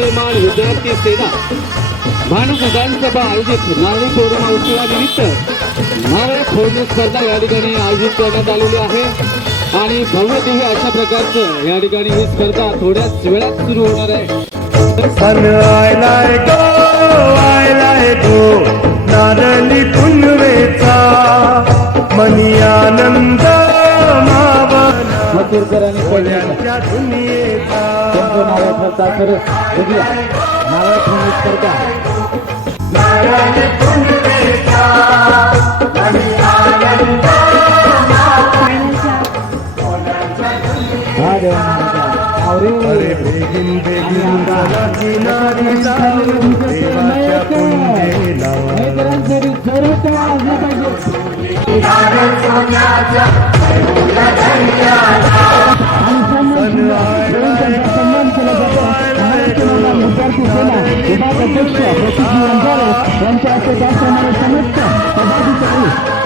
क्रांती सेना भानु विधानसभा आयोजित नारळी पौर्णिमा उत्सवानिमित्त नारळ फोडणी स्पर्धा या ठिकाणी आयोजित करण्यात आलेली आहे. आणि भव्य दिव्य अशा प्रकारचं या ठिकाणी ही स्पर्धा थोड्याच वेळात सुरू होणार आहे. नारळी पुनवेचा. मनी आनंद मावना मथुरकर आणि कोल्ह्याचा त्या दुनियेचा ठरता खरं बघूया. नारळ फोडणी स्पर्धा अध्यक्ष प्रसिद्धी यांच्या त्याचप्रमाणे समस्त पदाधिकारी